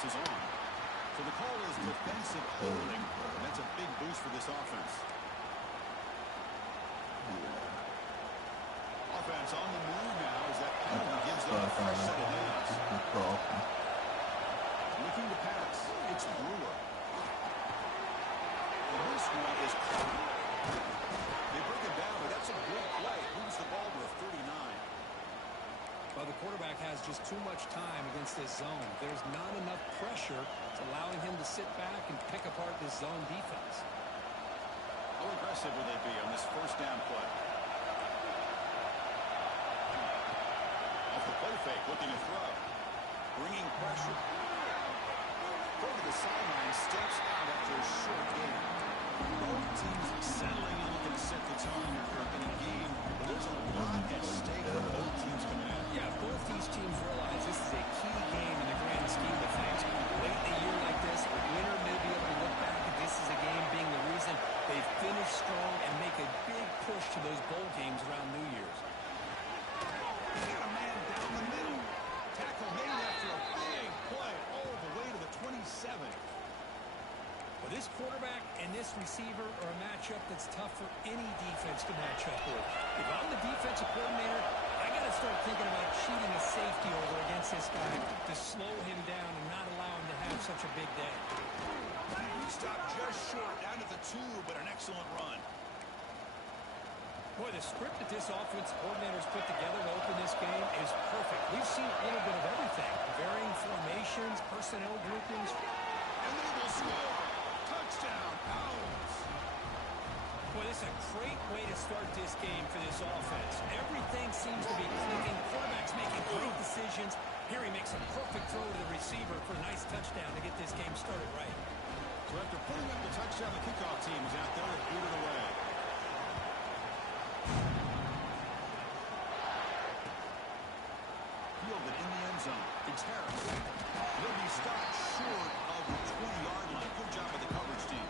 this is on. So the call is defensive holding. And that's a big boost for this offense. Offense on the move now as that penalty gives them a fresh set of downs. Looking to pass. It's Brewer. And this one is caught. They break it down, but that's a good play. Moves the ball to a 39. Well, the quarterback has just too much time against this zone. There's not enough pressure to allowing him to sit back and pick apart this zone defense. How aggressive will they be on this first down play? Off the play fake, looking to throw. Bringing pressure. Throw to the sideline, steps out after a short game. Both teams settling in, looking to set the tone here for any game. But there's a lot at stake for both teams coming in. Yeah, both these teams realize this is a key game in the grand scheme of things. Late in a year like this, a winner may be able to look back at this as a game being the reason they finish strong and make a big push to those bowl games around New Year's. He's got a man down the middle. Tackle made after a big play all the way to the 27. Well, this quarterback and this receiver are a matchup that's tough for any defense to match up with. If I'm the defensive coordinator, I got to start thinking about cheating a safety over against this guy to slow him down and not allow him to have such a big day. He stopped just short, down to the 2, but an excellent run. Boy, the script that this offensive coordinator's put together to open this game is perfect. We've seen a little bit of everything. Varying formations, personnel groupings. And they will score. Touchdown, Owls. Boy, this is a great way to start this game for this offense. Everything seems to be clicking. Quarterback's making great decisions. Here he makes a perfect throw to the receiver for a nice touchdown to get this game started right. So after putting up the touchdown, the kickoff team is out there to boot it away. Fielded in the end zone. It's Harris. He'll be stopped short of the 20-yard line. Good job of the coverage team.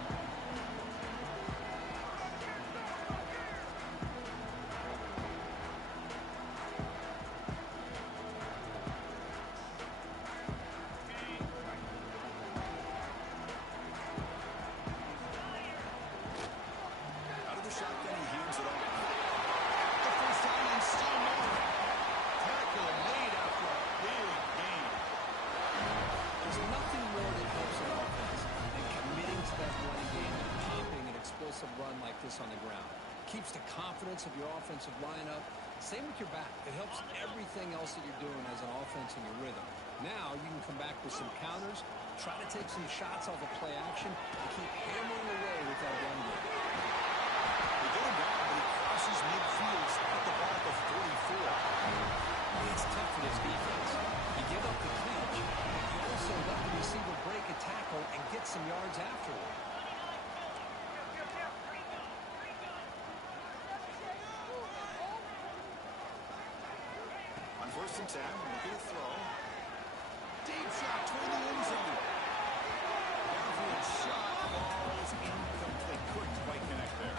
Out of the shotgun, he hands it off. The first down and still more. Tackle made after a big gain. There's nothing more that helps an offense than committing to that running game and popping an explosive run like this on the ground. Keeps the confidence of your offensive lineup. Same with your back. It helps everything else that you're doing as an offense in your rhythm. Now you can come back with some counters, try to take some shots off of play action, and keep hammering away with that run game. They get him down, but he crosses midfield, at the ball at the 44. It's tough for this defense. You give up the catch, but you also let the receiver break a tackle and get some yards afterward. On 1st and 10, looking to throw. Deep shot toward the end zone. Downfield shot falls incomplete. Couldn't quite connect there.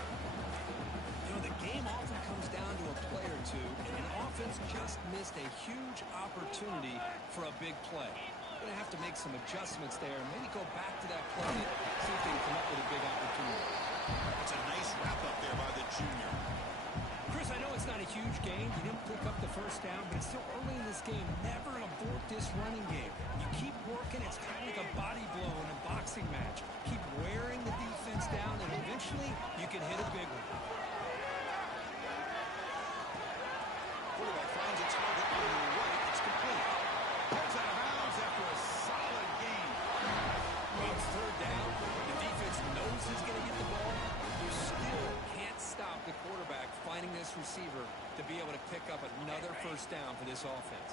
You know, the game often comes down to a play or two, and an offense just missed a huge opportunity for a big play. Going to have to make some adjustments there and maybe go back to that play and see if they can come up with a big opportunity. It's a nice wrap-up there by the junior. Chris, I know it's not a huge game. You didn't pick up the first down, but it's still early in this game. Never abort this running game. You keep working. It's kind of like a body blow in a boxing match. Keep wearing the defense down, and eventually you can hit a big one. Quarterback finds a target on the right. It's complete. Heads out of bounds after a solid gain. Well, it's third down. The defense knows he's going to get the ball. You still can't stop the quarterback finding this receiver to be able to pick up another first down for this offense.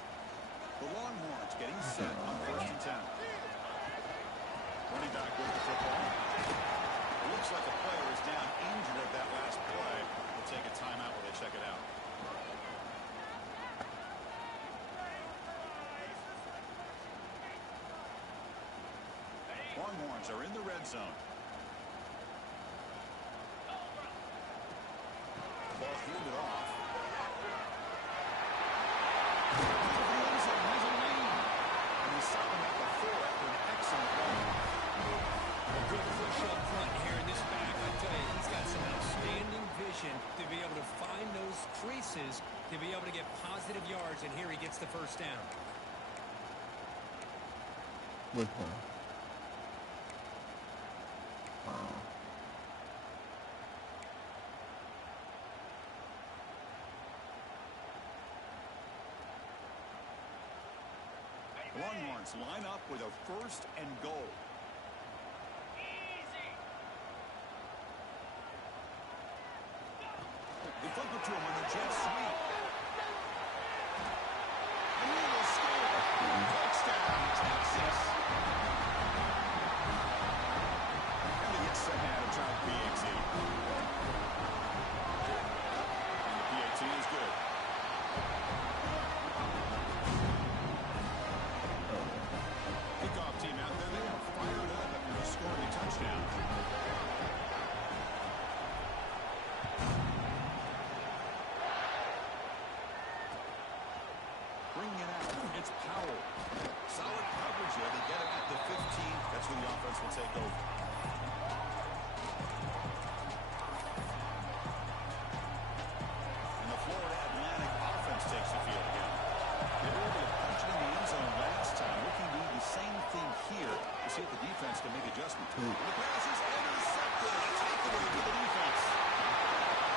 The Longhorns getting set on 1st and 10. Running back with the football. It looks like a player is down injured at that last play. We'll take a timeout while they check it out. Longhorns are in the red zone. Ball handed off. And they stop him at the 4 after an and here he gets the first down. Which one? Longhorns line up with a 1st and goal. They flip it to him on the jet sweep. And he will score. Touchdown, Texas. And they get set now to try PAT. And the PAT is good. Kickoff team out there, they are fired up after scoring a touchdown. Bringing it out, it's Powell. Solid coverage there. They get it at the 15. That's when the offense will take over. And the Florida Atlantic offense takes the field again. They were able to punch it in the end zone last time. Looking to do the same thing here to see if the defense can make adjustments. The pass is intercepted. A takeaway for the defense.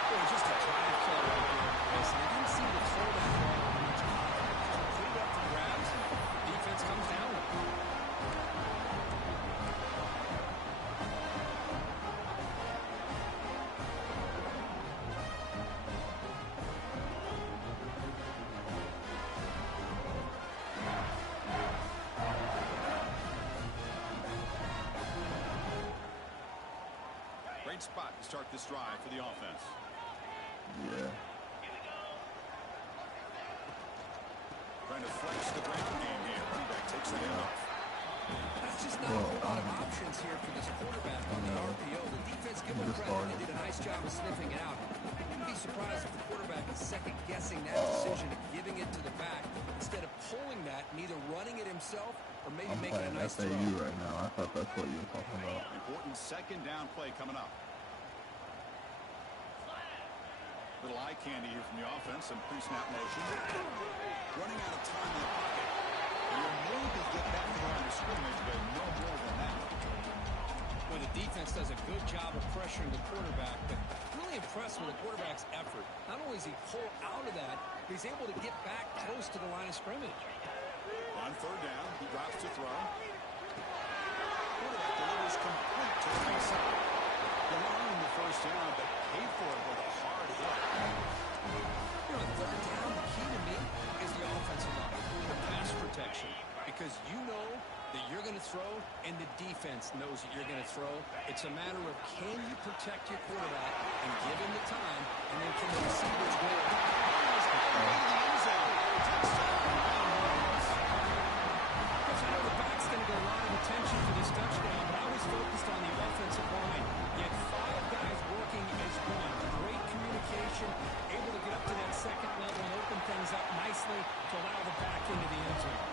Boy, just a drive killer right there, Chris. I didn't see the throw that ball with much confidence. Put it up for grabs, and defense comes down with it. Great spot to start this drive for the offense. Yeah. Trying to flex the ground game here. Running back takes the handoff. That's just not a whole lot of options here for this quarterback on the RPO. The defense, give them credit, they did a nice job of sniffing it out. Wouldn't be surprised if the quarterback is second-guessing that decision of giving it to the back instead of pulling that and either running it himself or maybe I'm making a playing nice FAU throw. right now. I thought that's what you were talking about. Important 2nd down play coming up. Little eye candy here from the offense and pre-snap motion. Running out of time in the pocket. You'll maybe get back to the line of scrimmage, but no more than that. Well, the defense does a good job of pressuring the quarterback, but really impressed with the quarterback's effort. Not only is he pull out of that, but he's able to get back close to the line of scrimmage. On 3rd down, he drops to throw. Quarterback delivers complete to the right side. They're not in the 1st down, but paid for it with a hard hit. You know, on 3rd down, the key to me is the offensive line, the pass protection, because you know that you're going to throw and the defense knows that you're going to throw. It's a matter of can you protect your quarterback and give him the time, and then can the receivers go in the end zone. Because I know the back's going to get a lot of attention for this touchdown, but I was focused on the offensive line. You had 5 guys working as one. Great communication, able to get up to that 2nd level and open things up nicely to allow the back into the end zone.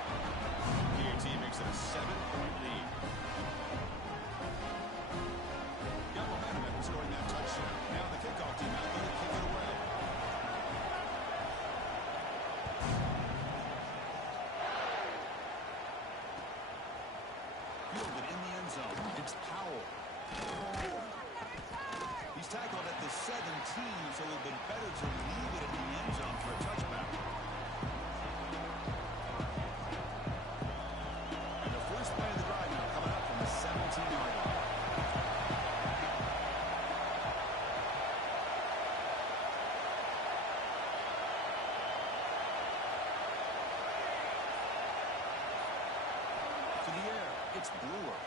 PAT makes it a 7-point lead. Got momentum after scoring that touchdown. Now the kickoff team out there to kick it away. Fielded in the end zone. It's Powell. He's tackled at the 17, so it would have been better to leave it in the end zone for a touchback. And the first play of the drive now coming up from the 17-yard line. To the air, it's Brewer.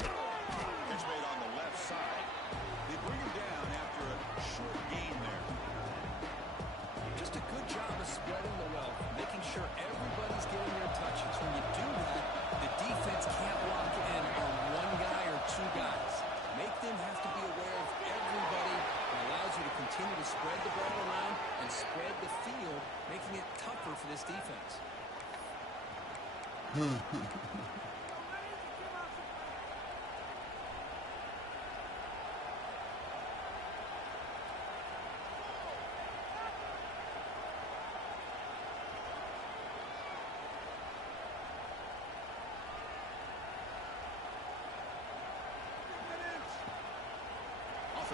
Catch made on the left side. They bring him down after a short gain there. Just a good job of spreading the wealth, making sure everybody's getting their touches. When you do that, the defense can't lock in on one guy or 2 guys. Make them have to be aware of everybody. It allows you to continue to spread the ball around and spread the field, making it tougher for this defense.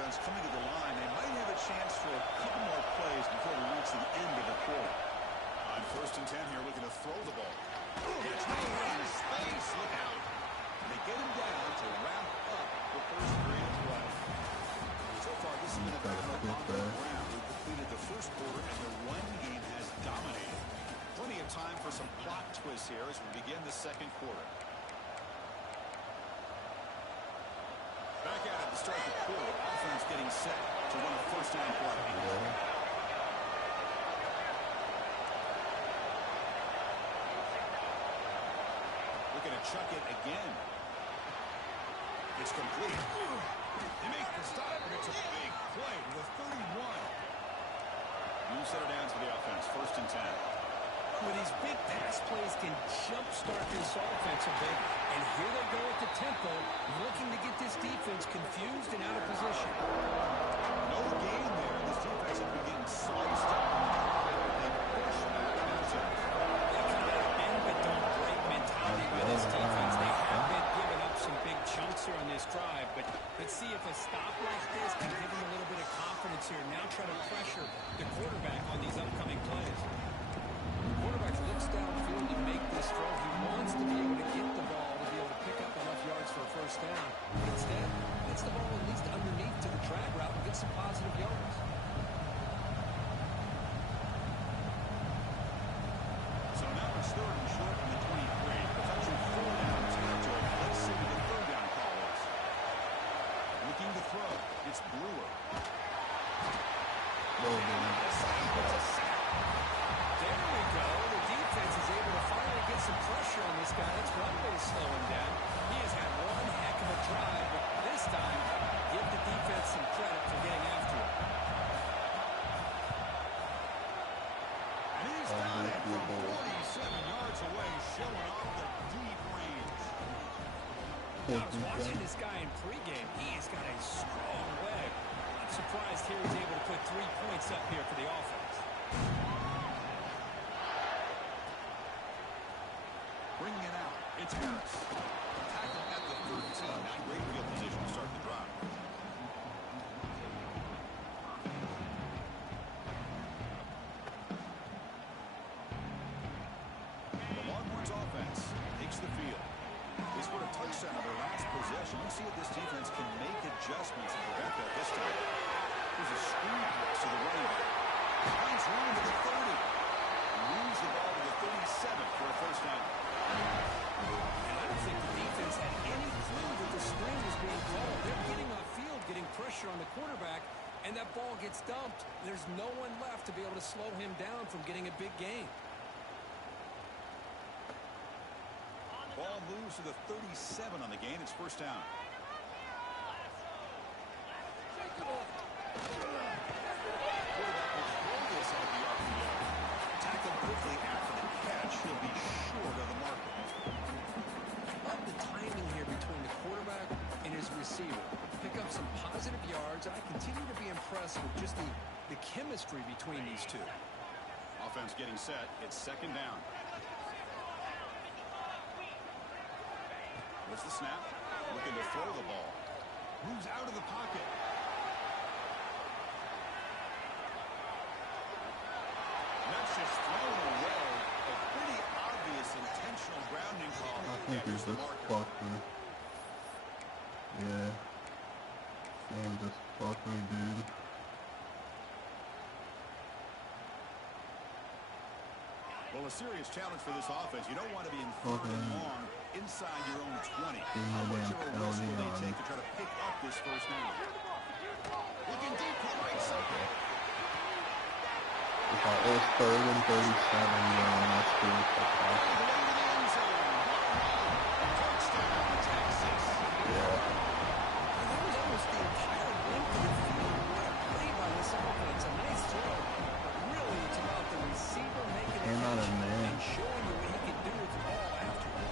offense coming to the line. They might have a chance for a couple more plays before we reach the end of the quarter. On 1st and 10 here, looking to throw the ball. Gets in space. Look out. And they get him down to wrap up the first period of play. So far, this has been a battle on the ground. We've completed the first quarter, and the run game has dominated. Plenty of time for some plot twists here as we begin the second quarter. Back at it to start the quarter. Offense getting set to run a first down play. Looking to chuck it again. It's complete. They make the stop, and it's a big play to the 31. You set it down to the offense. 1st and 10. Well, these big pass plays can jumpstart this offense a bit. And here they go at the tempo, looking to get this defense confused and out of position. No gain there. This defense has been getting sliced up. They push back now. They kind of bend but don't break mentality by this defense. They have been giving up some big chunks here on this drive. But let's see if a stop like this can give them a little bit of confidence here. Now try to pressure the quarterback on these upcoming plays. Quarterback looks downfield to make this throw. He wants to be able to get the ball to be able to pick up enough yards for a first down. But instead, gets the ball at least underneath to the drag route and gets some positive yards. So now it's 3rd and short from the 23. Potential 4-down territory. Let's see what the 3rd down call is. Looking to throw. It's Brewer. There we go. The defense is able to finally get some pressure on this guy. That's one way to slow him down. He has had one heck of a drive, but this time, give the defense some credit for getting after it. And he's got it from 47 yards away, showing off the deep range. I was watching this guy in pregame. He has got a strong leg. I'm surprised here he's able to put 3 points up here for the offense. Bringing it out. It's Harris. Tackle at the 13. Not great field position to start the drive. The Longhorns offense takes the field. They scored a touchdown on their last possession. You see if this defense can make adjustments and prevent that this time. There's a screen pass to the running back. Finds room to the 30. Moves the ball to the 37 for a first down. And I don't think the defense had any clue that the screen was being called. They're getting off field, getting pressure on the quarterback, and that ball gets dumped. There's no one left to be able to slow him down from getting a big gain. Ball moves to the 37 on the gain. It's first down. Tackled quickly after the catch. He'll be short of the marker. Love the timing here between the quarterback and his receiver. Pick up some positive yards, and I continue to be impressed with just the chemistry between these two. Offense getting set. It's 2nd down. There's the snap. Looking to throw the ball. Moves out of the pocket. And that's just thrown away. A pretty obvious intentional grounding call. I think he's just fucking. Yeah. Sam just fucking dude. Well, a serious challenge for this offense. You don't want to be in 3rd and long inside your own 20. How much of a risk will they take to try to pick up this first down? Looking deep to the right side. If I was 3rd and 37, that's good. Touchdown, Texas. Yeah. That was almost the entire length of the field. What a play by this offense. A nice throw. But really, it's about the receiver making a catch and showing you what he can do with the ball after it.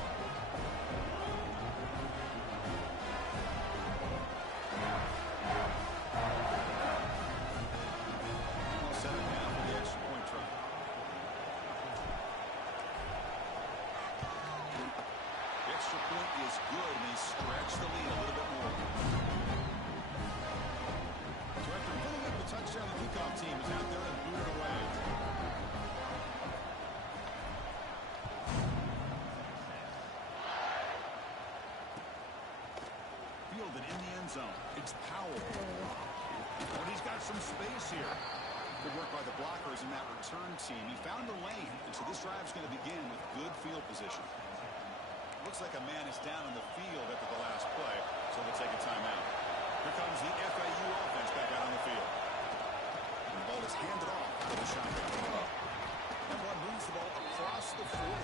We'll set it down for the extra point try. The extra point is good, and they stretch the lead a little bit more. The touchdown kickoff team is out there and booted away. Fielded in the end zone. It's Powell. But he's got some space here. Good work by the blockers in that return team. He found a lane, and so this drive's going to begin with good field position. Looks like a man is down on the field after the last play, so they'll take a timeout. Here comes the FAU offense back out on the field. And the ball is handed off to the shotgun. And one moves the ball across the 40.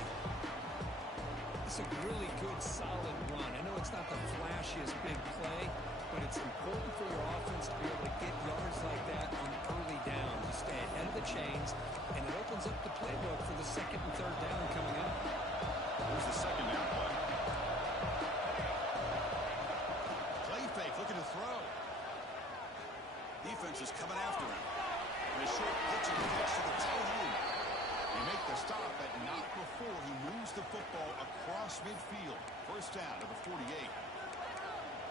It's a really good, solid run. I know it's not the flashiest big play, but it's important for your offense to be able to get yards like that on early down. You stay ahead of the chains, and it opens up the playbook for the second and third down coming up. Here's the second down play. Play fake, looking to throw. Defense is coming after him. And a short pitch and catch to the tight end. They make the stop, but not before he moves the football across midfield. First down to the 48.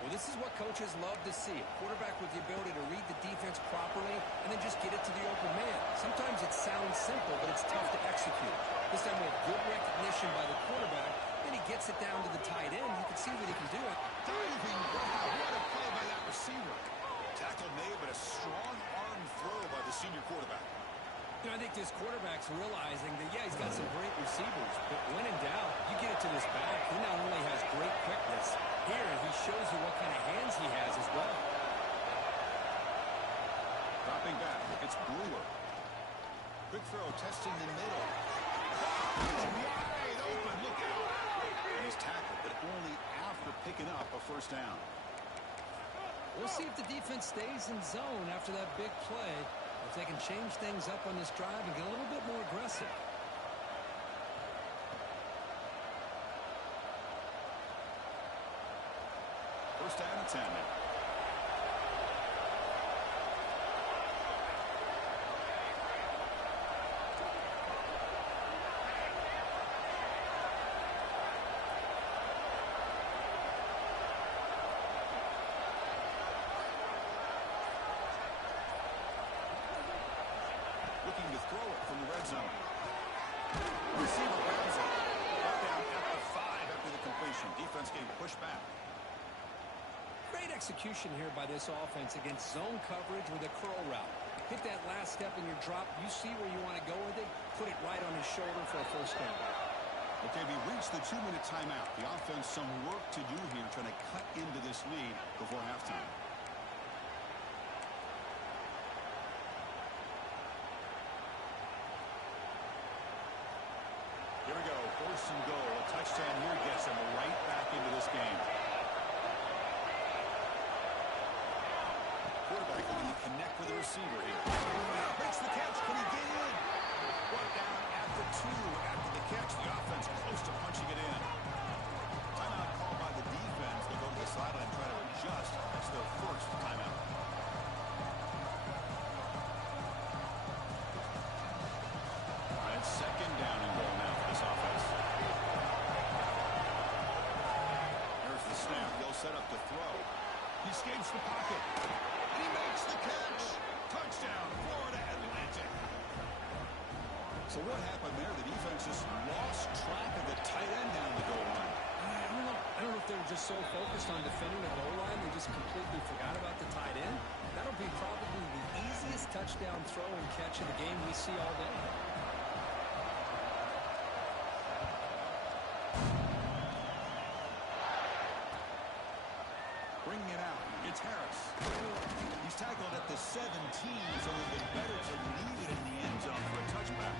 Well, this is what coaches love to see. A quarterback with the ability to read the defense properly and then just get it to the open man. Sometimes it sounds simple, but it's tough to execute. This time we have good recognition by the quarterback. Then he gets it down to the tight end. You can see that he can do it. Diving. Wow, what a play by that receiver. Tackle made, but a strong arm throw by the senior quarterback. You know, I think this quarterback's realizing that, yeah, he's got some great receivers, but when in doubt, you get it to this back. He not only has great quickness, here he shows you what kind of hands he has as well. Dropping back, it's Brewer. Quick throw, testing the middle. Wide open, look out. And he's tackled, but only after picking up a first down. We'll see if the defense stays in zone after that big play. If they can change things up on this drive and get a little bit more aggressive. First down and 10 now. Looking to throw it from the red zone. Receiver grabs it. Brought down at the 5 after the completion. Defense getting pushed back. Great execution here by this offense against zone coverage with a curl route. Hit that last step in your drop. You see where you want to go with it. Put it right on his shoulder for a first down. Okay, we reached the 2-minute timeout. The offense some work to do here, trying to cut into this lead before halftime. Here we go, first and goal. A touchdown here gets them right back into this game. Quarterback looking to connect with the receiver here. Makes the catch. Can he get in? Brought down at the 2 after the catch. The offense close to punching it in. Timeout called by the defense. They'll go to the sideline and try to adjust. That's their first timeout. All right, second down and goal now for this offense. There's the snap. They'll set up to throw. He escapes the pocket. And he makes the catch. Touchdown, Florida Atlantic. So what happened there? The defense just lost track of the tight end down the goal line. I don't know if they were just so focused on defending the goal line, they just completely forgot about the tight end. That'll be probably the easiest touchdown throw and catch of the game we see all day. Bringing it out. It's Harris. He's tackled at the 17, so it would be better to leave it in the end zone for a touchback.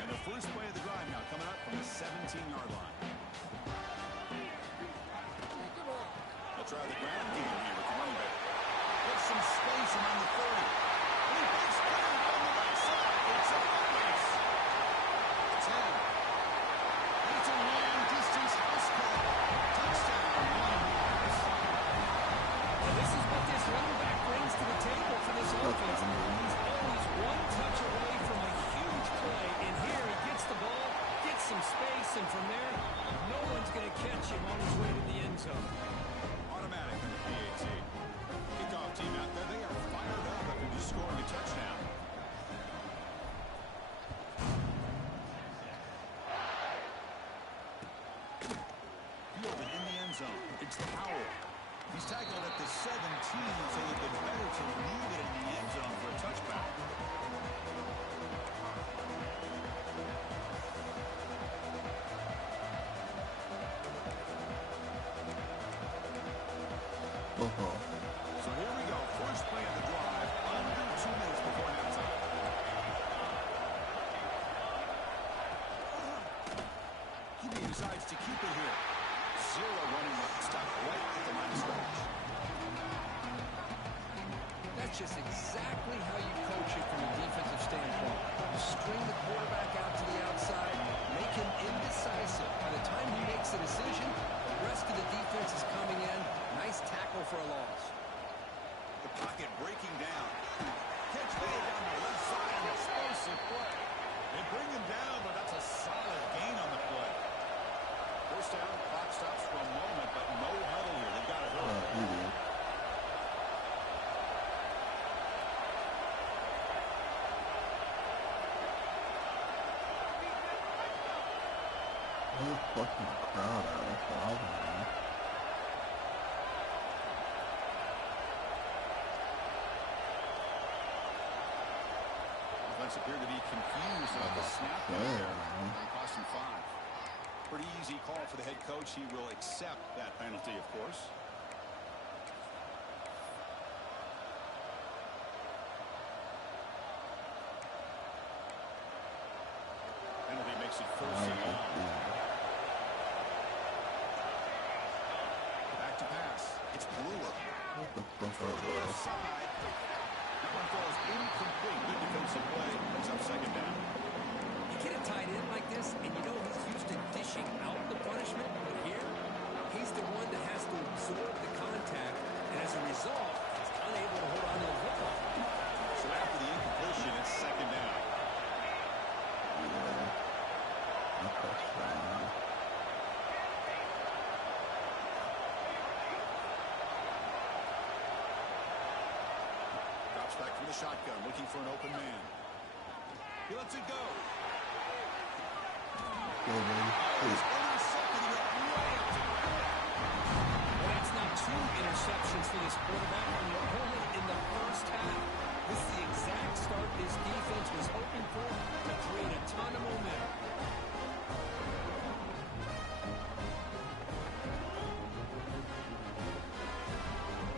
And the first play of the drive now coming up from the 17-yard line. They'll try the ground game here with the running back. Gets some space around the 30. And he breaks takes the foul. He's tackled at the 17, so they've been better to leave it in the end zone for a touchback. So here we go. First play of the drive. Under 2 minutes before halftime. He decides to keep it here. Zero running left. Stop right at the line of scrimmage. That's just exactly how you coach it from a defensive standpoint. You string the quarterback out to the outside, make him indecisive. By the time he makes a decision, the rest of the defense is coming in. Nice tackle for a loss. The pocket breaking down. Catch made down the left side. An explosive play. They bring him down, but that's a solid gain on the play. First down, clock stops for a moment, but no huddle here. They've got to hurry. They're fucking the crowd out. That's what I was wondering. Offense appeared to be confused about the snap there. It cost him 5. Pretty easy call for the head coach. He will accept that penalty, of course. Penalty makes it first and long. Back to pass. It's Brewer. What the fuck Throws it outside. That one falls incomplete. Good defensive play. It's up second down. You get it tied in like this, and you know he's used to dishing out the punishment, but here, he's the one that has to absorb the contact, and as a result, he's unable to hold on to the football. So after the incompletion, it's second down. Drops back from the shotgun, looking for an open man. He lets it go. Well, that's now 2 interceptions for this quarterback, and you're only in the first half. This is the exact start this defense was hoping for to create a ton of momentum.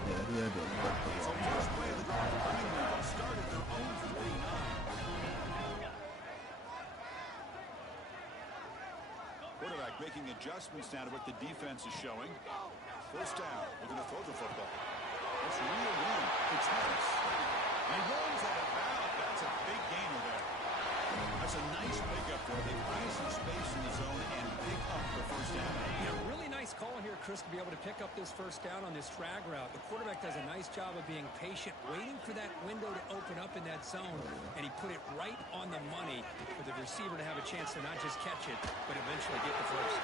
Yeah, he had to work for So first play of the drive for New England. They'll start at their own 49. Quarterback making adjustments now to what the defense is showing. First down. They're going to throw the football. That's real room. It's Harris. He runs out of bounds. That's a big gainer there. That's a nice pickup there. They find some space in the zone and pick up the first down. Yeah, really nice call here, Chris, to be able to pick up this first down on this drag route. The quarterback does a nice job of being patient, waiting for that window to open up in that zone, and he put it right on the money for the receiver to have a chance to not just catch it, but eventually get the first.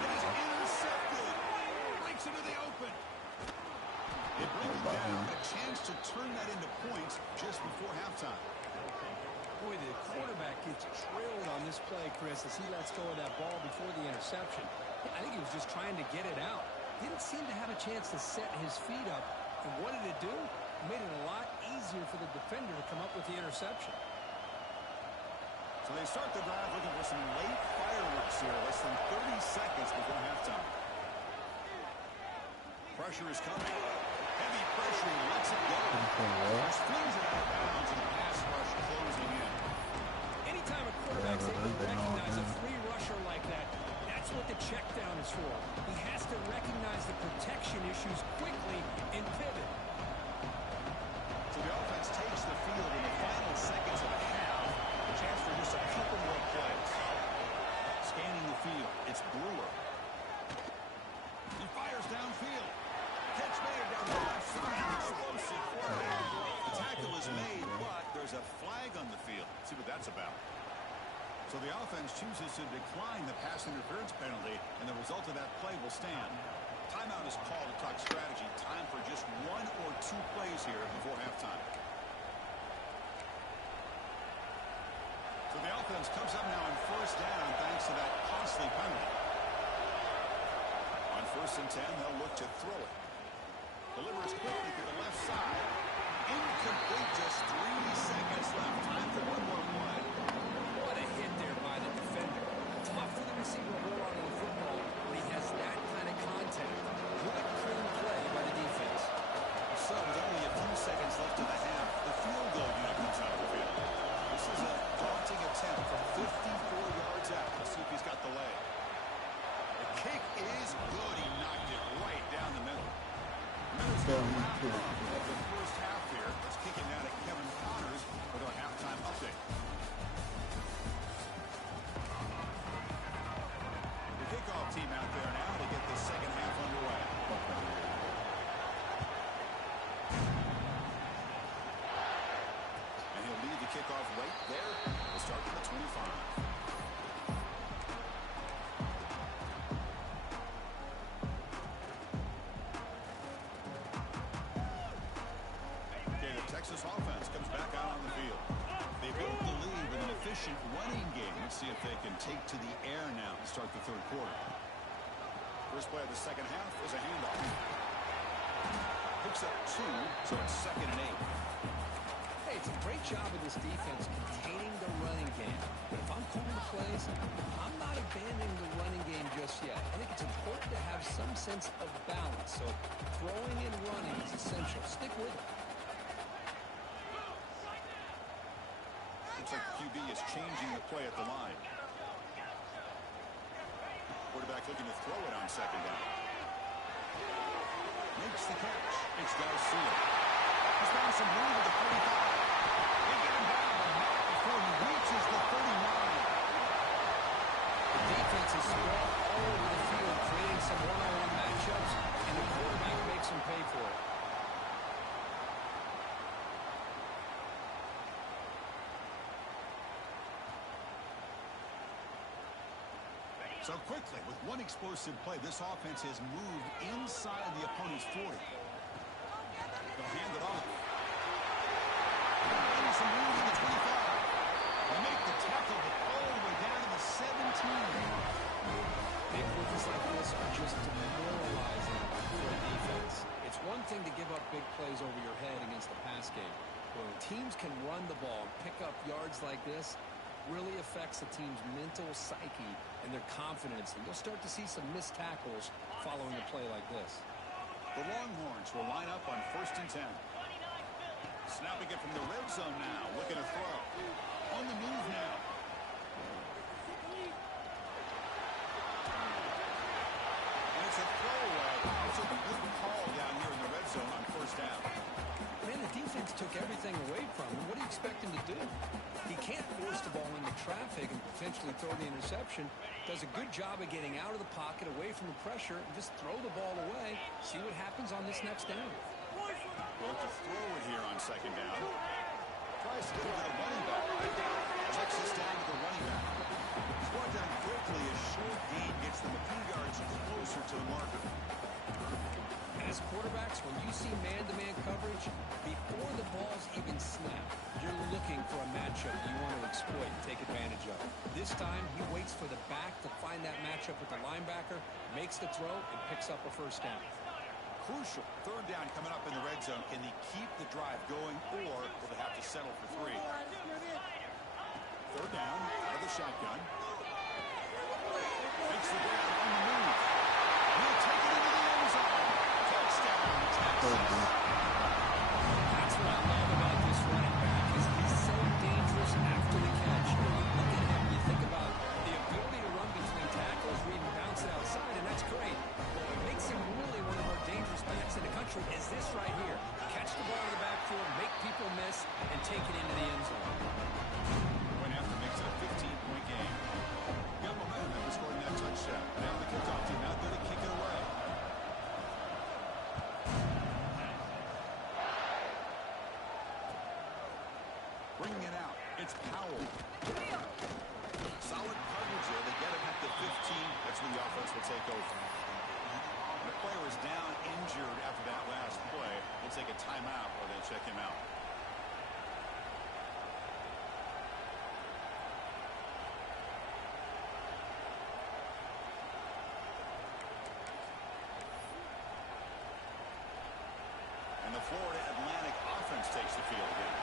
It is intercepted. Breaks into the open. They bring it down. A chance to turn that into points just before halftime. Boy, the quarterback gets trailed on this play, Chris, as he lets go of that ball before the interception. I think he was just trying to get it out. Didn't seem to have a chance to set his feet up. And what did it do? It made it a lot easier for the defender to come up with the interception. So they start the drive looking for some late fireworks here. Less than 30 seconds before halftime. Pressure is coming. Heavy pressure. He lets it go. Just flings it out of bounds, and the pass rush closing in. Anytime a quarterback's able to recognize a free rusher like that, that's what the check down is for. He has to recognize the protection issues quickly and pivot. So the offense takes the field in the final seconds of the half. A chance for just a couple more plays. Scanning the field. It's Brewer. He fires downfield. Catch made down the left side. Explosive play. The tackle is made, but there's a flag on the field. Let's see what that's about. So the offense chooses to decline the pass interference penalty, and the result of that play will stand. Timeout is called to talk strategy. Time for just 1 or 2 plays here before halftime. So the offense comes up now on first down thanks to that costly penalty. On First and 10, they'll look to throw it. Delivers quickly to the left side. Incomplete, just 3 seconds left. Time for one more play. What a hit there by the defender. Tough for the receiver to hold on to the football when he has that kind of contact. Good, clean play by the defense. So with only a few seconds left in the half, the field goal unit comes out of the field. This is a daunting attempt from 54 yards out. Let's see if he's got the leg. The kick is good. He knocked it right down the middle. Minutes to wrap up of the first half here. Let's kick it down to Kevin Connors with our halftime update. The kickoff team out there now to get the second half underway. And he'll lead the kickoff right there. We'll start from the 25. Texas offense comes back out on the field. They built the lead with an efficient running game. Let's see if they can take to the air now to start the third quarter. First play of the second half is a handoff. Picks up 2, so it's 2nd and 8. Hey, it's a great job of this defense containing the running game. But if I'm calling the plays, I'm not abandoning the running game just yet. I think it's important to have some sense of balance. So throwing and running is essential. Stick with it. Looks like the QB is changing the play at the line. Quarterback looking to throw it on second down. Makes the catch. It's Garcia. He's found some room at the 45. They get him down before he reaches the 39. The defense is spread all over the field, creating some one-on-one matchups, and the quarterback makes them pay for it. So quickly, with one explosive play, this offense has moved inside the opponent's 40. They'll hand it off. Getting some room to the 25. They make the tackle all the way down to the 17. Big plays like this are just demoralizing for a defense. It's one thing to give up big plays over your head against the pass game. When teams can run the ball and pick up yards like this, really affects the team's mental psyche and their confidence. And you'll start to see some missed tackles following a play like this. The Longhorns will line up on 1st and 10. Snapping it from the red zone now. Looking to throw. On the move now. And it's a throwaway. It's a good call down here in the red zone on 1st down. Man, the defense took everything away from him. What do you expect him to do? He can't force the ball into traffic and potentially throw the interception. Does a good job of getting out of the pocket, away from the pressure, and just throw the ball away. See what happens on this next down. Well, to throw it here on 2nd down. Tries to get it to the running back. Checks this down to the running back. Brought down quickly. A short gain gets them a few yards closer to the marker. As quarterbacks, when you see man-to-man coverage, before the ball's even snapped, you're looking for a matchup you want to exploit and take advantage of. This time, he waits for the back to find that matchup with the linebacker, makes the throw, and picks up a 1st down. Crucial 3rd down coming up in the red zone. Can they keep the drive going, or will they have to settle for 3? 3rd down, out of the shotgun. Makes the grab on the move. He'll take it into the end zone. Touchdown, Texas. That's what I love about this running back is he's so dangerous after the catch. You look at him, you think about the ability to run between tackles, read and bounce it outside, and that's great. But what makes him really one of the more dangerous backs in the country is this right here. Catch the ball in the backfield, make people miss, and take it into the end zone. Went after makes it a 15-point game. Got momentum after scoring that touchdown. Now the kickoff team out there to kick it away. Bringing it out. It's Powell. Solid coverage there. They get him at the 15. That's when the offense will take over. The player is down injured after that last play. We'll take a timeout while they check him out. takes the field again.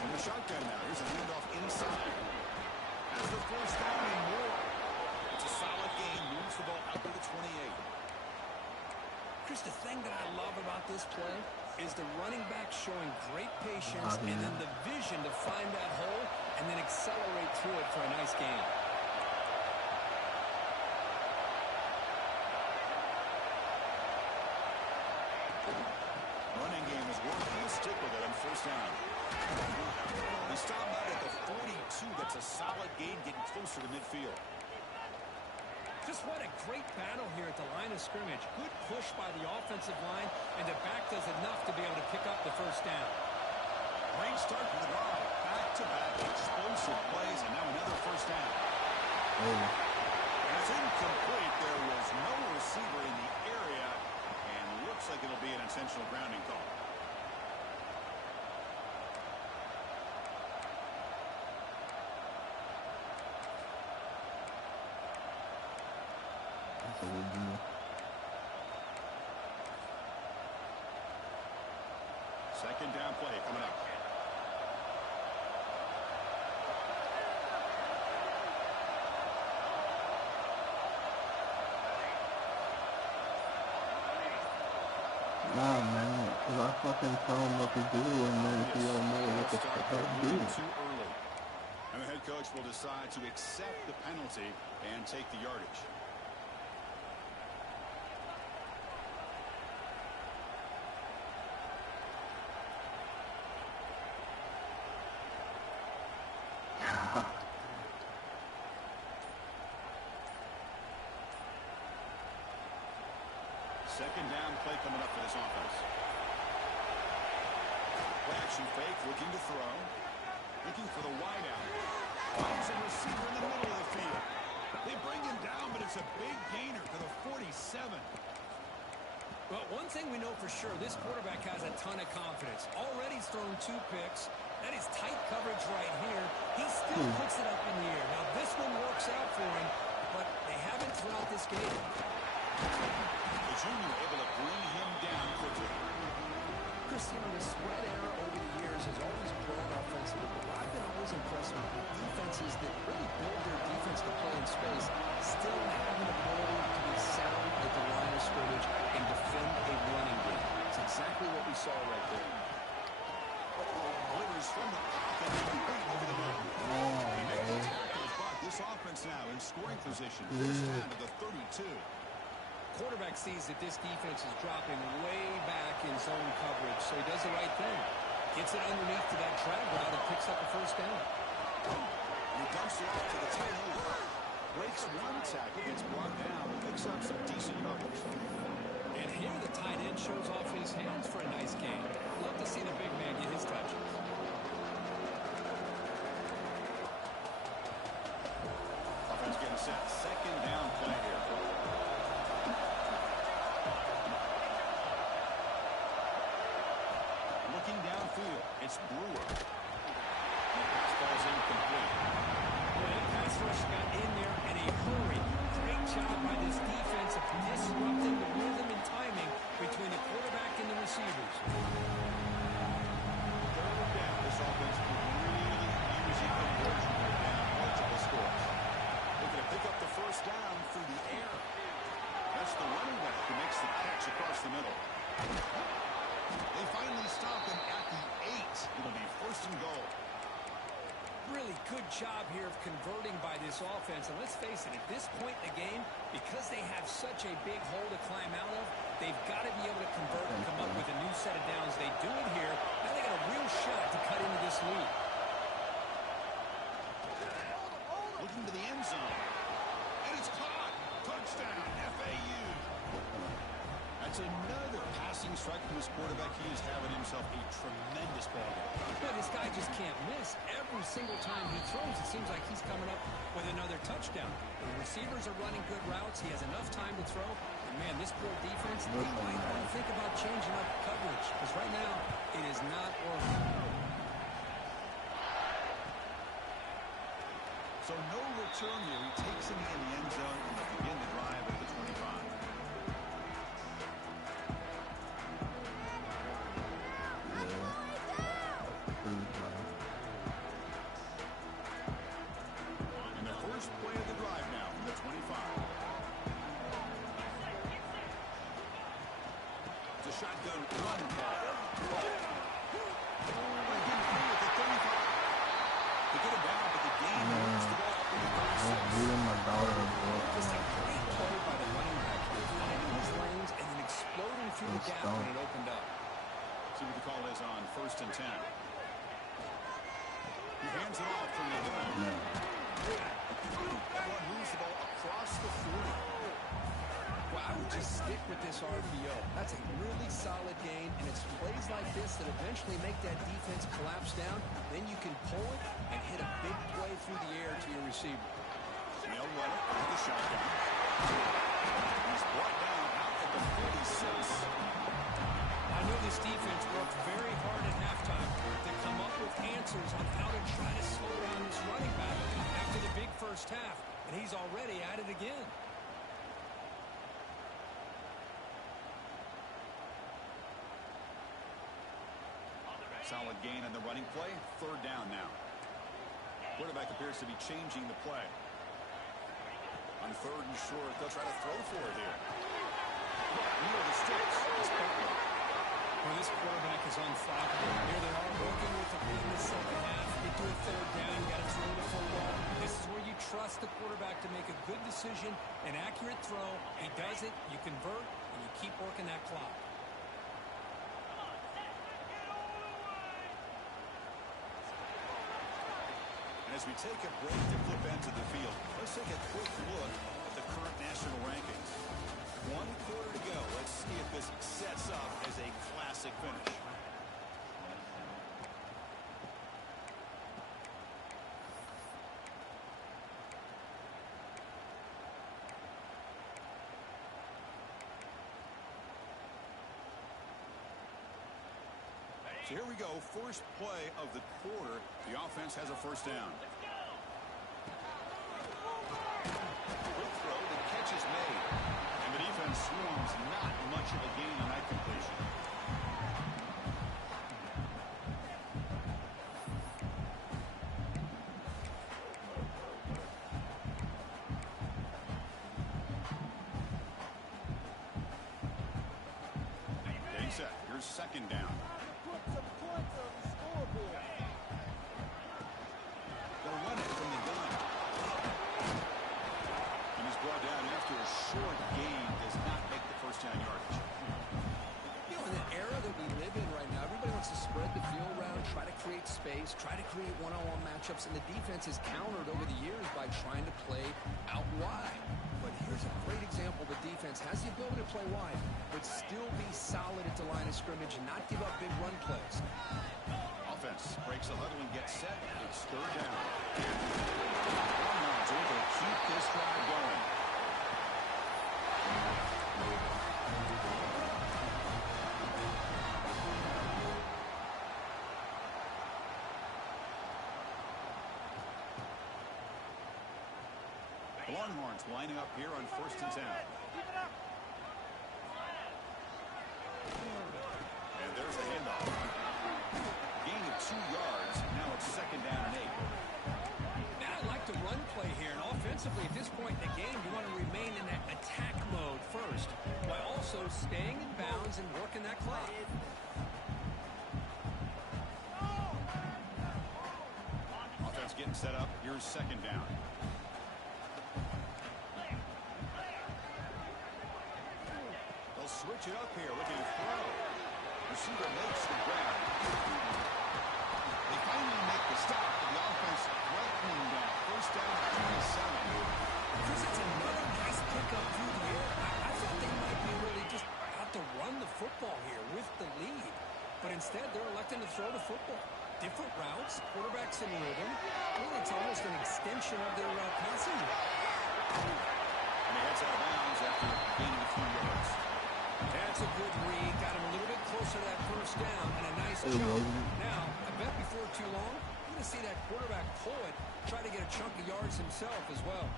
In the shotgun now. Here's a handoff inside. Has the first down and more. It's a solid game. Moves the ball out to the 28. Chris, the thing that I love about this play is the running back showing great patience and then the vision to find that hole and then accelerate through it for a nice gain. Running game is working. He'll stick with it on first down. He stopped out at the 42. That's a solid gain, getting closer to midfield. Just what a great battle here at the line of scrimmage. Good push by the offensive line, and the back does enough to be able to pick up the first down. Great start for the drive. Back-to-back explosive plays, and now another first down. It's incomplete. There was no receiver in the area, and looks like it'll be an intentional grounding call. That's what we do. Second down play coming up. Nah, man, because I fucking tell him what to do, and then he don't know what the fuck to do. Too early. And the head coach will decide to accept the penalty and take the yardage. Second down play coming up for this offense. Play action fake, looking to throw. Looking for the wide out. Finds a receiver in the middle of the field. They bring him down, but it's a big gainer to the 47. Well, one thing we know for sure, this quarterback has a ton of confidence. Already he's thrown 2 picks. That is tight coverage right here. He still puts it up in the air. Now, this one works out for him, but they haven't throughout this game. The junior able to bring him down quickly. Chris, the spread error over the years has always grown offensively, but I've been always impressed with defenses that really build their defense to play in space, still have an ability to be sound at the line of scrimmage and defend a running game. It's exactly what we saw right there. Delivers from the pocket, complete over the middle. He made the tackle, but this offense now in scoring position. First down to the 32. Quarterback sees that this defense is dropping way back in zone coverage, so he does the right thing. Gets it underneath to that drag route and picks up the first down. He dumps it off to the tight end. Breaks one tackle, gets brought down, picks up some decent yardage. And here the tight end shows off his hands for a nice game. Love to see the big man get his touches. Offense getting set. Second down play here. Looking downfield, it's Brewer. The pass ball's incomplete. Well, that pass rush got in there in a hurry. Great job by this defense of disrupting the rhythm and timing between the quarterback and the receivers. Third down, this offense can really use the conversion here down multiple scores. Looking to pick up the first down through the air. That's the running back who makes the catch across the middle. They finally stop him at the 8. It'll be first and goal. Really good job here of converting by this offense. And let's face it, at this point in the game, because they have such a big hole to climb out of, they've got to be able to convert and come up with a new set of downs. They do it here. Now they got a real shot to cut into this lead. Looking to the end zone. And it's caught. Touchdown, FAU. That's another passing strike from his quarterback. He is having himself a tremendous ball game. Well, this guy just can't miss. Every single time he throws, it seems like he's coming up with another touchdown. The receivers are running good routes. He has enough time to throw. And, man, this poor defense, they might want to think about changing up coverage. Because right now, it is not working. So no return here. He takes him in the end zone and they begin the drive at the 25. 10. He hands it off from the gun. No. That one moves the ball across the 40. Well, I would just stick with this RPO. That's a really solid gain, and it's plays like this that eventually make that defense collapse down. Then you can pull it and hit a big play through the air to your receiver. They'll run it with the shotgun. He's brought down out at the 46. I know this defense worked very hard at halftime to come up with answers on how to try to slow down this running back after the big first half, and he's already at it again. Solid gain on the running play. Third down now. Quarterback appears to be changing the play. On third and short, they'll try to throw for it here. Near the sticks. Well, this quarterback is unflappable. Here they are working with the lead in the second half. Get to a third down. You got to throw the football. This is where you trust the quarterback to make a good decision, an accurate throw. He does it, you convert, and you keep working that clock. And as we take a break to flip into the field, let's take a quick look at the current national rankings. 1 quarter to go. Let's see if this sets up as a classic finish. So here we go. First play of the quarter. The offense has a first down. Quick throw. The catch is made. And the defense swarms. Not much of a gain on that completion. Getting set. Here's second down. They'll run it from the gun. And he's brought down after a short gain. Does not make the first down yardage. You know, in the era that we live in right now, everybody wants to spread the field around, try to create space, try to create one-on-one matchups, and the defense is countered over the years by trying to play out wide. But here's a great example. The defense has the ability to play wide, but still be solid at the line of scrimmage and not give up big run plays. Offense breaks the huddle and gets set. It's third down. Longhorns able to keep this drive going. The Longhorns lining up here on first and 10. And there's the handoff. Gain of 2 yards. Now it's second down and 8. Man, I like the run play here, and offensively at this point in the game, you want to remain in that attack mode first, while also staying in bounds and working that clock. Offense getting set up. Here's second down. They'll switch it up here, looking to throw. Receiver makes the grab. They finally make the stop. The offense threatening that. First down at 27. Chris, it's another nice pickup through the air. I thought they might be really just out to run the football here with the lead. But instead, they're electing to throw the football. Different routes, quarterbacks in rhythm. Really, it's almost an extension of their passing. And he heads out of bounds after gaining a few yards. That's a good read. Got him a little bit closer to that first down and a nice chunk. Now, I bet before too long, you're going to see that quarterback pull it, try to get a chunk of yards himself as well.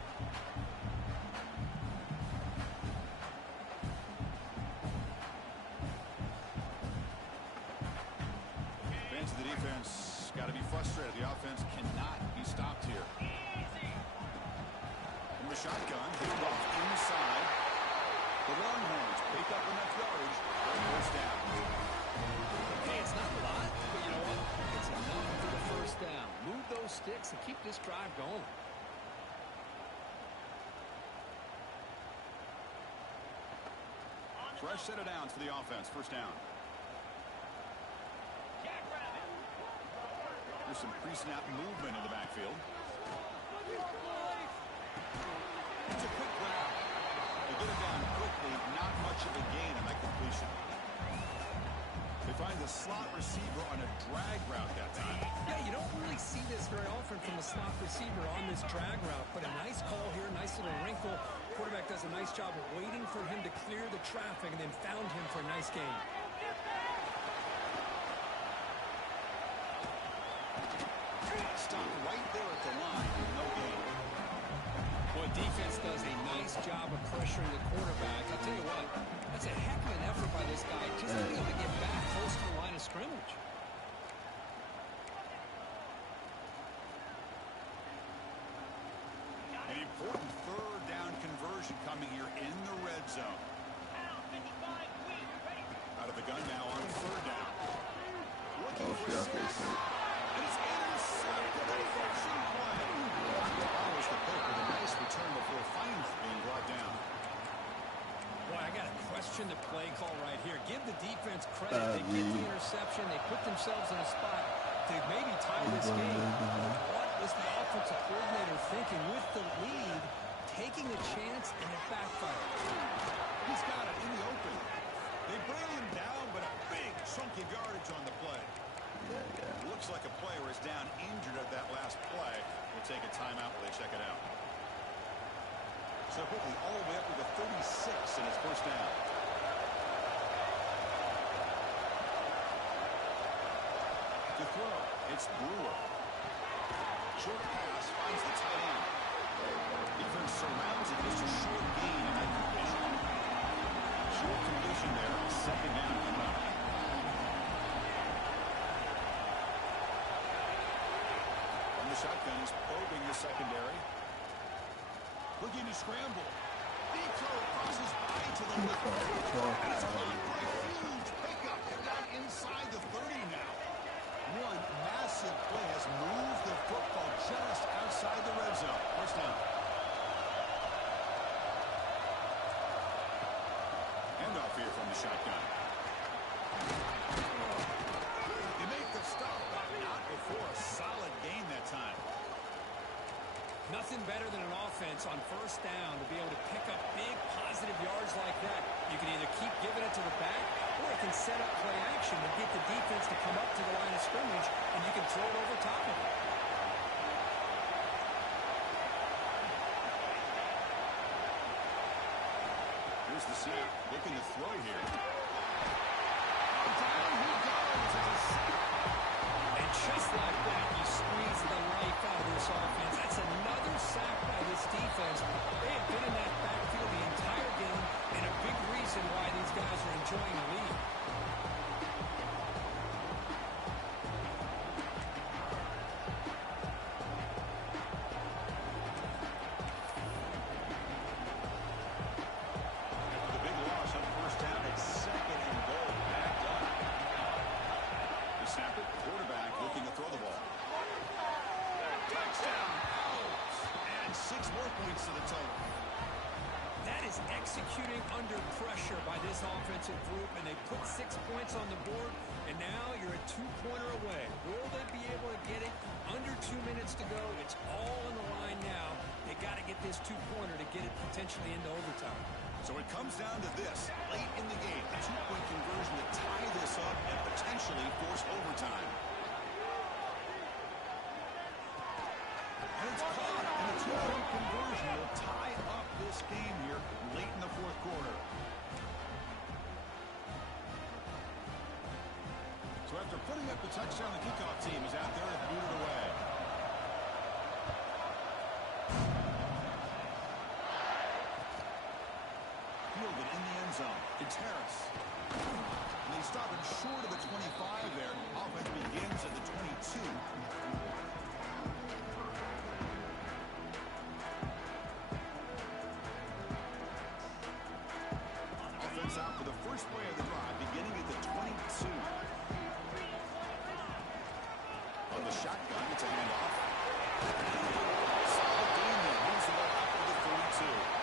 Fans of the defense got to be frustrated. The offense cannot be stopped here. From the shotgun, hit off inside. The Longhorns pick up enough yardage for a first down. Hey, it's not a lot, but you know what? It's enough for the first down. Move those sticks and keep this drive going. Fresh set of downs for the offense. First down. after some pre-snap movement in the backfield. It's a quick grab. They get it down quickly, not much of a gain on that completion. They find the slot receiver on a drag route that time. Yeah, you don't really see this very often from a slot receiver on this drag route, but a nice call here, nice little wrinkle. Quarterback does a nice job of waiting for him to clear the traffic and then found him for a nice gain. Stopped right there at the line, no gain. Well, defense does a nice job of pressuring the quarterback. I'll tell you what, that's a heck of an effort by this guy just to be able to get back close to the line of scrimmage. An important third down conversion coming here in the red zone. Out of the gun now on third down. Looking for six. And it's intercepted. A deflection play. Always the pick with a nice return before finally being brought down. Boy, I got to question the play call right here. Give the defense credit. They get the interception. They put themselves in a spot to maybe tie this game. What was the offensive coordinator thinking with the lead, taking a chance, and it backfired? He's got it in the open. They bring him down, but a big chunk of yardage on the play. Looks like a player is down injured at that last play. We'll take a timeout while they check it out. So quickly all the way up to the 36, and it's first down. To throw, it's Brewer. Short pass finds the tight end. Defense surrounds it. It's a short gain in that completion. Short completion there. Second down coming up. From the shotgun, he's probing the secondary. Looking to scramble. Deep throw crosses by to the left. And it's caught for a huge pickup. They're down inside the 30 now. One massive play has moved the football just outside the red zone. First down. Handoff here from the shotgun. They make the stop, but not before a solid gain that time. Nothing better than an offense on first down to be able to pick up big positive yards like that. You can either keep giving it to the back, or it can set up play action and get the defense to come up to the line of scrimmage, and you can throw it over top of it. Here's the snap. Looking to throw here. Down he goes. It's a sack. And just like that, you squeeze the life out of this offense. That's another sack by this defense. They have been in that backfield the entire game, and a big reason why these guys are enjoying the lead. The big loss on first down. It's second and goal. Backed up. The snapper, quarterback looking to throw the ball. Touchdown. Out. And 6 more points to the total. That is executing under pressure by this offensive group, and they put 6 points on the board, and now you're a 2-pointer away. Will they be able to get it under 2 minutes to go? It's all on the line now. They got to get this 2-pointer to get it potentially into overtime. So it comes down to this. Late in the game, a 2-point conversion to tie this up and potentially force overtime. And it's caught, and a 2-point conversion will tie up this game here late in the fourth quarter. So after putting up the touchdown, the kickoff team is out there to boot it away. Fielded in the end zone. It's Harris. And they stop him short of the 25 there. Offense begins at the 22. Offense out for the first play of the drive, beginning at the 22. On the shotgun, it's a handoff. Solid gain there. Moves the ball up to the 32.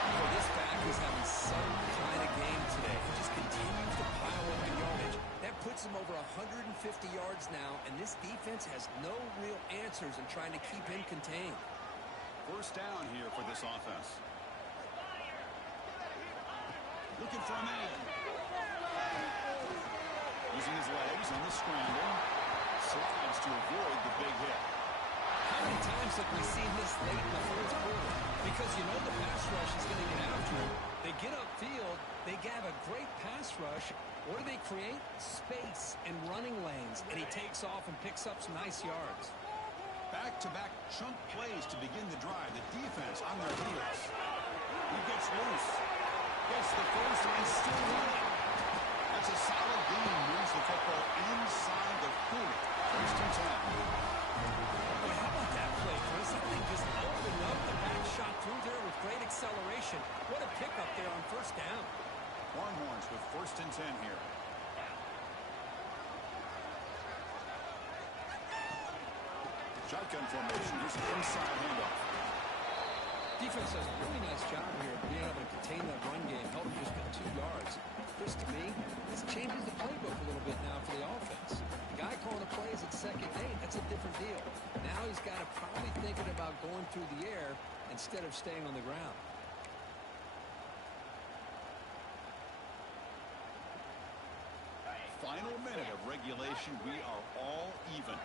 Well, this back is having some kind of game today. He just continues to pile up the yardage. That puts him over 150 yards now, and this defense has no real answers in trying to keep him contained. First down here for this offense. Looking for a man. Using his legs on the scramble. Slides to avoid the big hit. How many times have we seen this late in the fourth quarter? Because you know the pass rush is going to get after him. They get upfield, they have a great pass rush. What do they create? Space and running lanes, and he takes off and picks up some nice yards. Back-to-back chunk plays to begin the drive. The defense on their heels. He gets loose. Gets the first and still running. That's a solid gain. Moves the football inside the 40. First and 10. Boy, how about that play, Chris? That thing just opened up. The back shot through there with great acceleration. What a pickup there on first down. Longhorns with first and 10 here. Shotgun formation. Here's an inside handoff. Defense does a really nice job here of being able to contain that run game, help him just get 2 yards. Chris, to me, this changes the playbook a little bit now for the offense. The guy calling the plays at second and 8, that's a different deal. Now he's got to probably thinking about going through the air instead of staying on the ground. Final minute of regulation. We are all even.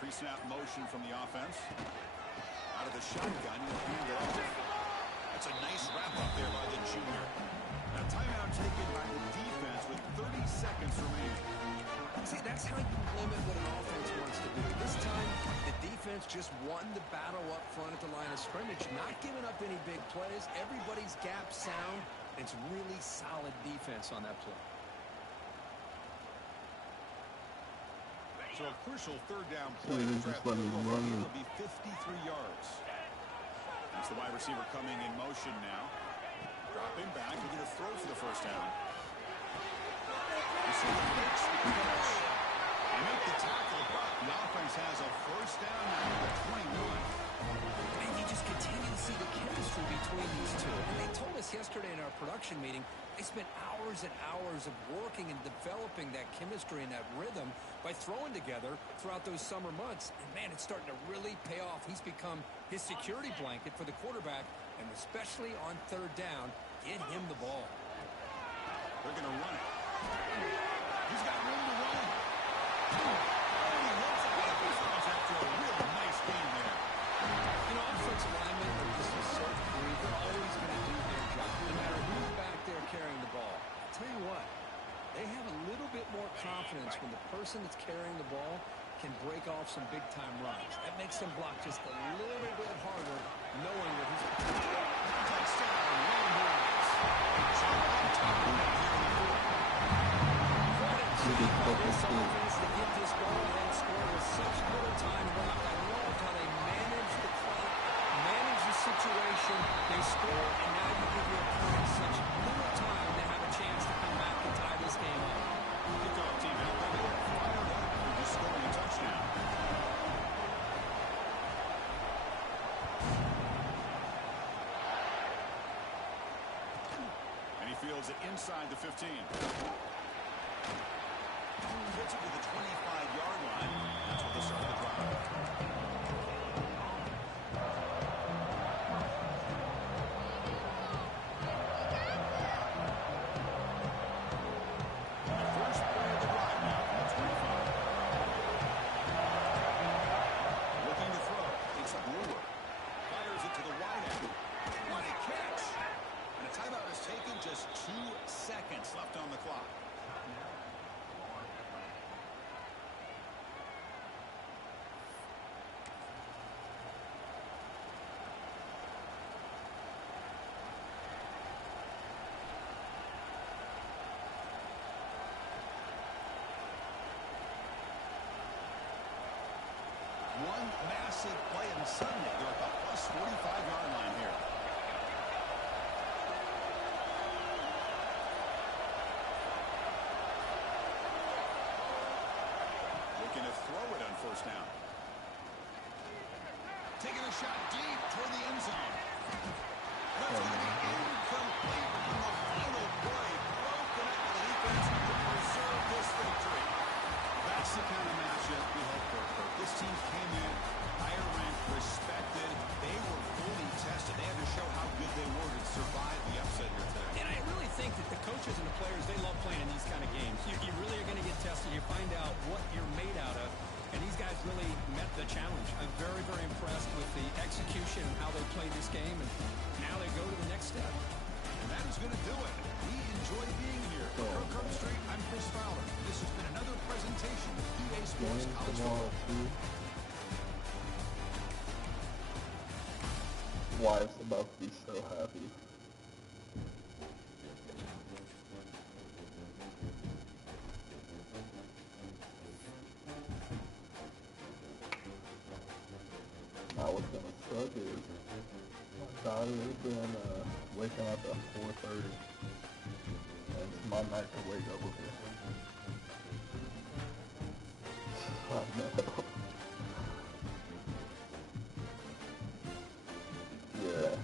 Pre-snap motion from the offense. Out of the shotgun, he'll hand it off. That's a nice wrap-up there by the junior. A timeout taken by the defense with 30 seconds remaining. See, that's how you limit what an offense wants to do. This time, the defense just won the battle up front at the line of scrimmage, not giving up any big plays. Everybody's gap sound. It's really solid defense on that play. So a crucial third down So play. they just let him run. It'll be 53 yards. That's the wide receiver coming in motion now. Dropping back. We're going to throw for the first down. Receiver makes the catch. They make the tackle, but the offense has a first down now at 21. And you just continue to see the chemistry between these two. And they told us yesterday in our production meeting, they spent hours and hours of working and developing that chemistry and that rhythm by throwing together throughout those summer months. And, man, it's starting to really pay off. He's become his security blanket for the quarterback, and especially on third down, get him the ball. They're going to run it. He's got room to run. And he runs out of bounds after a really nice game there. You know, offensive linemen are just a certain breed. They're always going to do their job, no matter who's back there carrying the ball. I'll tell you what, they have a little bit more confidence when the person that's carrying the ball can break off some big-time runs. That makes them block just a little bit harder, knowing that he's Touchdown, Longhorns. Jump on top of that here in the fourth. This offense to get this ball and score with such little time left. I loved how they managed the clock, managed the situation. They score, and now you give your opponent such little time to have a chance to come back and tie this game up. Kickoff team out there. They are fired up. They're just scoring a touchdown. And he fields it inside the 15. Gets it to the 25-yard line. That's where they start the drive. The first play of the drive now from the 25. Looking to throw. It's a Brewer. Fires it to the wide end. What a catch! And a timeout is taken. Just 2 seconds left on the clock. One massive play, and suddenly they're at the plus 45-yard line here. Looking to throw it on first down. taking a shot deep toward the end zone. That's going to be incomplete on the final play. Broken up by the defense to preserve this victory. That's the kind of matchup we hope for. This team came in higher ranked, respected. They were fully tested. They had to show how good they were to survive the upset here today. And I really think that the coaches and the players, they love playing in these kind of games. You really are going to get tested. You find out what you're made out of. And these guys really met the challenge. I'm very, very impressed with the execution and how they played this game. And now they go to the next step. And that is going to do it. We enjoy being here. For Kirk Street, I'm Chris Fowler. This has been another presentation of EA Sports College Football. Wife's about to be so happy. Now what's gonna suck is my daughter has been waking up at 4:30, and it's my night to wake up with her. I know. Yeah.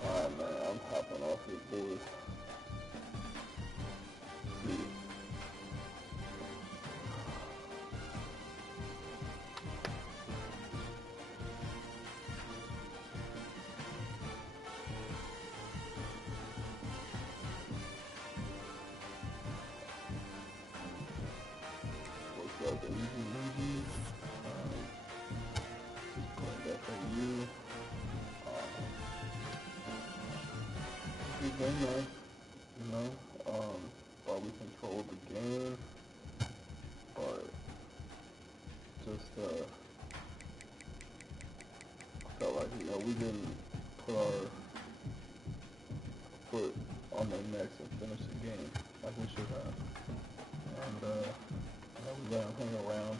Alright, man, I'm hopping off this board. See. What's up, Easy? Just playing FAU. Good game, man. You know, thought we controlled the game, but just, I felt like, we didn't put our foot on their necks and finish the game like we should have. And, we let him hang around,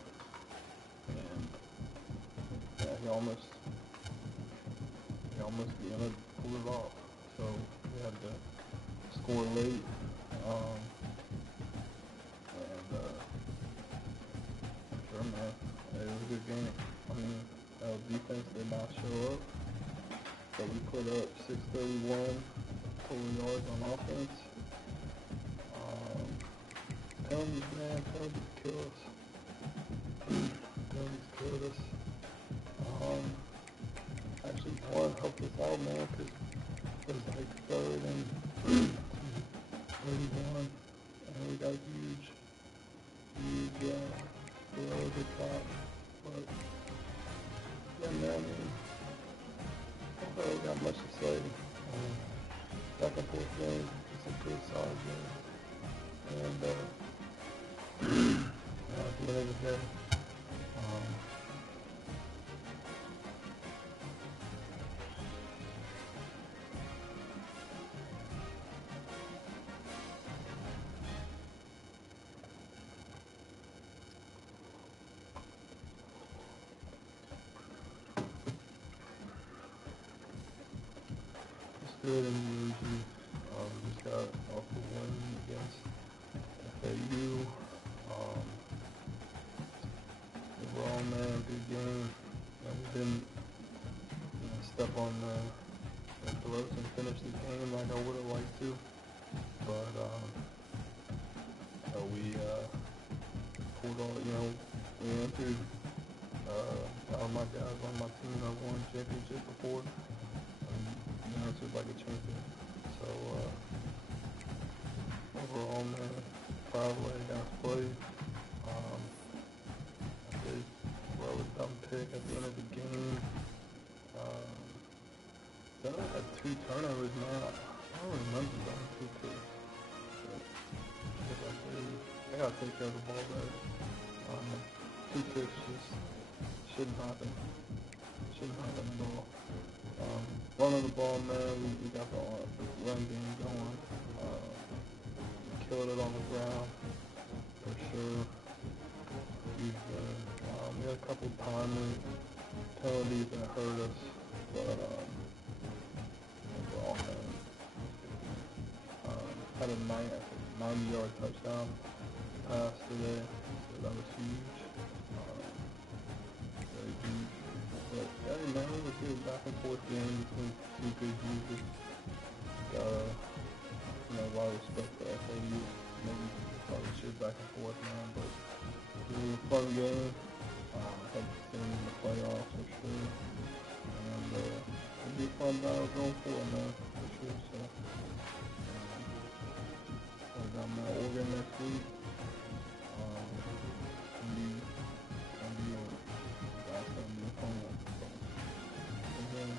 and, yeah, he almost pulled it off. So we had to score late, and sure, man, it was a good game. I mean, our defense did not show up, so we put up 631 total yards on offense. Penalties, man, penalties kill us. Penalties killed us. Actually, one helped us out, man, because it was like 3rd and 31, and we got a huge below the top. But yeah, man, I mean, I don't really got much to say. Back and forth game, some good solid games, and at the end of the day, good in the AG. We just got off the win against FAU. Overall, man, good game. We didn't step on the throats and finish the game like I would have liked to, but we pulled all. We entered. All my guys on my team have won a championship before. Answered like a champion. So overall, man, proud of the way guys played. Gunner had 2 turnovers, man. I don't remember going 2 picks. I gotta take care of the ball better. 2 picks just shouldn't happen. Shouldn't happen at all. Running the ball, man, we got the run game going. Killed it on the ground, for sure. We had a couple timely penalties that hurt us, but overall, man, had a 90-yard touchdown pass today, so that was huge. Very huge. But hey, man, it was a back and forth game between 2 good users. Got a lot of respect for FAU. Maybe probably shit back and forth, man, but it was a fun game. I hope to see him in the playoffs for sure. And it'll be a fun battle going forward, man, for sure. So, I got my Oregon next week. Gonna be a fun one. So, and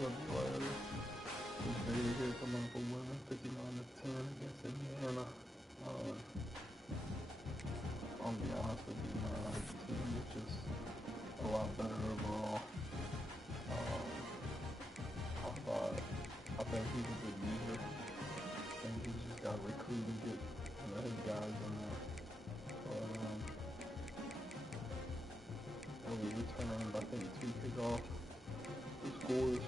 WYO is ready here coming up a win, 59-10 against Indiana. I'll be honest with you, man, the team is just a lot better overall. I think he's a good user. I think he's just got to recruit and get his guys in there. But we returned, I think, 2 kickoffs. The scores.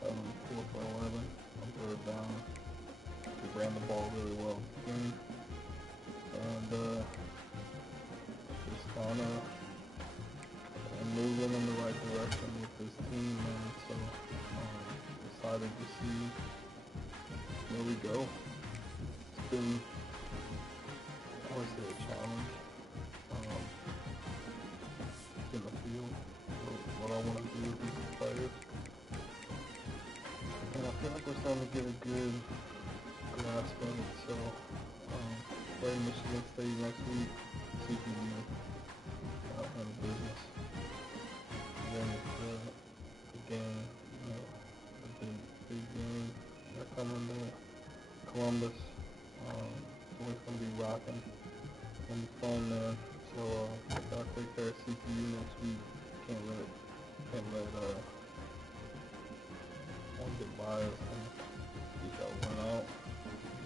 4 for 11 on 3rd down. We ran the ball really well in the game. And just kind of moving in the right direction with this team, man. So excited to see where we go. It's been, I would say, a challenge in the field. So what I want to do with these players. And I feel like we're starting to get a good grasp of it. So, play Michigan State next week, CPU, out of business. And then it's the game, the big game. They're coming to Columbus. It's always going to be rocking. It's going to be fun, man. So, gotta take care of CPU next week. Can't let one get by us and get that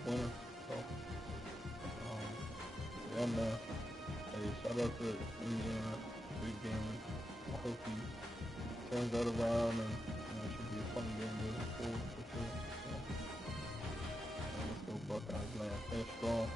winner. So, yeah, man. Hey, shout out to Indiana, big game. I hope he turns that around, and it should be a fun game moving forward for sure. So, let's go Buckeyes, man. Finish strong.